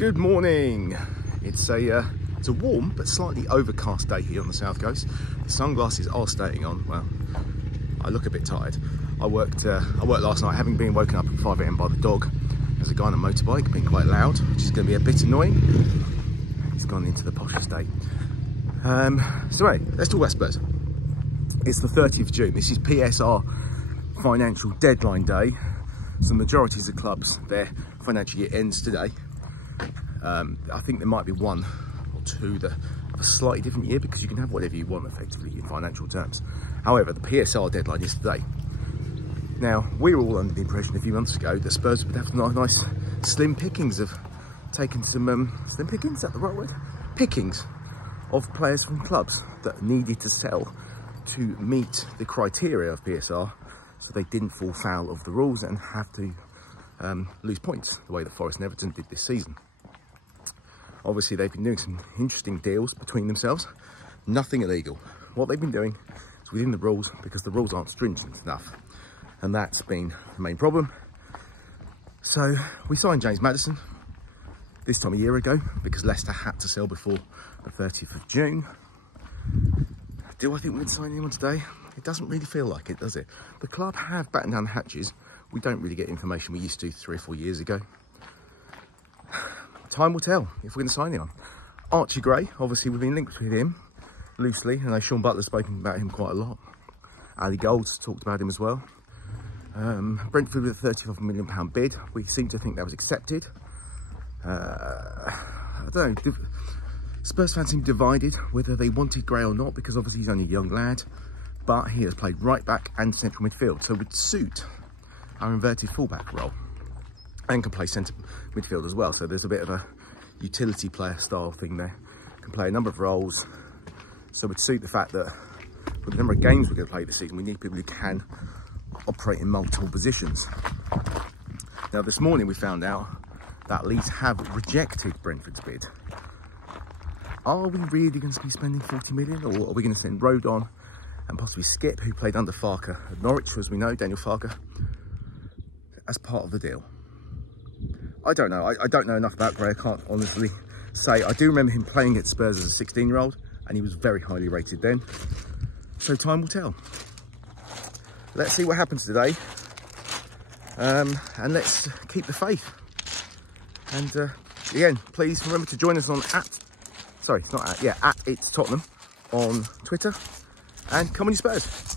Good morning. It's a warm but slightly overcast day here on the south coast. The sunglasses are staying on. Well, I look a bit tired. I worked last night, having been woken up at 5 AM by the dog. There's a guy on a motorbike being quite loud, which is going to be a bit annoying. He's gone into the posh estate. So anyway, let's talk about Spurs. It's the 30th of June. This is PSR financial deadline day. So majorities of clubs, their financial year ends today. I think there might be one or two that have a slightly different year, because you can have whatever you want effectively in financial terms. However, the PSR deadline is today. Now, we were all under the impression a few months ago that Spurs would have nice slim pickings of taking some slim pickings, is that the right word? Pickings of players from clubs that needed to sell to meet the criteria of PSR, so they didn't fall foul of the rules and have to lose points the way the Forest and Everton did this season. Obviously, they've been doing some interesting deals between themselves. Nothing illegal. What they've been doing is within the rules, because the rules aren't stringent enough. And that's been the main problem. So we signed James Maddison this time a year ago because Leicester had to sell before the 30th of June. Do I think we're going to sign anyone today? It doesn't really feel like it, does it? The club have battened down the hatches. We don't really get information we used to 3 or 4 years ago. Time will tell if we're going to sign anyone. Archie Gray, obviously we've been linked with him loosely. I know Sean Butler's spoken about him quite a lot. Ali Gold's talked about him as well. Brentford with a £35 million bid. We seem to think that was accepted. I don't know. Spurs fans seem divided whether they wanted Gray or not, because obviously he's only a young lad, but he has played right back and central midfield, so would suit our inverted fullback role, and can play centre midfield as well. So there's a bit of a utility player style thing there. Can play a number of roles, so would suit the fact that for the number of games we're going to play this season, we need people who can operate in multiple positions. Now this morning we found out that Leeds have rejected Brentford's bid. Are we really going to be spending 40 million, or are we going to send Rodon and possibly Skip, who played under Farker at Norwich, as we know, Daniel Farker, as part of the deal? I don't know. I don't know enough about Gray. I can't honestly say. I do remember him playing at Spurs as a 16-year-old, and he was very highly rated then. So time will tell. Let's see what happens today, and let's keep the faith. And again, please remember to join us on at It's Tottenham on Twitter, and come on you Spurs.